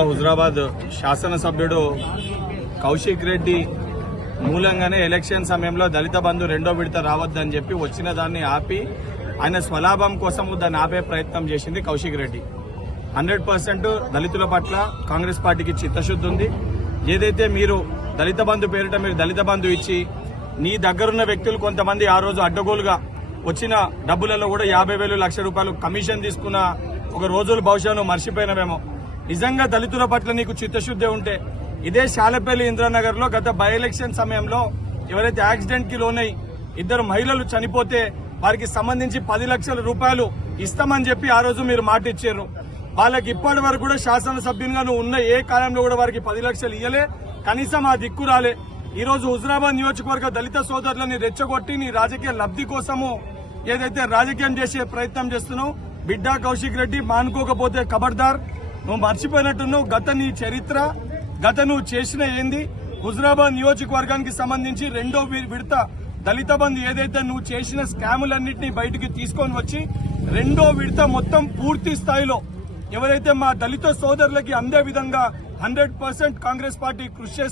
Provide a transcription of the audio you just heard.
హుజరాబాద్ శాసనసభ్యుడు కౌశిక్ రెడ్డి మూలంగానే ఎలక్షన్ సమయంలో దళిత బంధు రెండో విడత రావద్దని చెప్పి వచ్చిన దాన్ని ఆపి ఆయన స్వలాభం కోసం దాన్ని ఆపే ప్రయత్నం చేసింది కౌశిక్ రెడ్డి. 100% దళితుల పట్ల కాంగ్రెస్ పార్టీకి చిత్తశుద్ధి ఉంది. ఏదైతే మీరు దళిత బంధు పేరిట మీరు దళిత బంధు ఇచ్చి నీ దగ్గరున్న వ్యక్తులు కొంతమంది ఆ రోజు అడ్డగోలుగా వచ్చిన డబ్బులలో కూడా 50,000 లక్ష రూపాయలు కమిషన్ తీసుకున్న ఒక రోజులు బహుశా నువ్వు మర్చిపోయినవేమో. నిజంగా దళితుల పట్ల నీకు చిత్తశుద్ధి ఉంటే ఇదే శాలపల్లి ఇంద్రానగర్ లో గత బై ఎలక్షన్ సమయంలో ఎవరైతే యాక్సిడెంట్ కి లోనై 2 మహిళలు చనిపోతే వారికి సంబంధించి 10 లక్షల రూపాయలు ఇస్తామని చెప్పి ఆ రోజు మీరు మాట ఇచ్చారు. వాళ్ళకి ఇప్పటి వరకు కూడా శాసనసభ్యునిగా నువ్వు ఉన్న ఏ కాలంలో కూడా వారికి 10 లక్షలు ఇయ్యలే, కనీసం ఆ దిక్కు రాలే. ఈ రోజు హుజరాబాద్ నియోజకవర్గ దళిత సోదరులని రెచ్చగొట్టి నీ రాజకీయ లబ్ధి కోసము ఏదైతే రాజకీయం చేసే ప్రయత్నం చేస్తున్నావు, బిడ్డా కౌశిక్ రెడ్డి మానుకోకపోతే ఖబర్దార్. నువ్వు మర్చిపోయినట్టున్నావు గత నీ చరిత్ర, గత నువ్వు చేసిన ఏంది. హుజరాబాద్ నియోజకవర్గానికి సంబంధించి రెండో విడత దళిత బంధు ఏదైతే నువ్వు చేసిన స్కాములన్నింటినీ బయటికి తీసుకొని వచ్చి రెండో విడత మొత్తం పూర్తి స్థాయిలో ఎవరైతే మా దళిత సోదరులకి అందే విధంగా 100% కాంగ్రెస్ పార్టీ కృషి చేస్తుంది.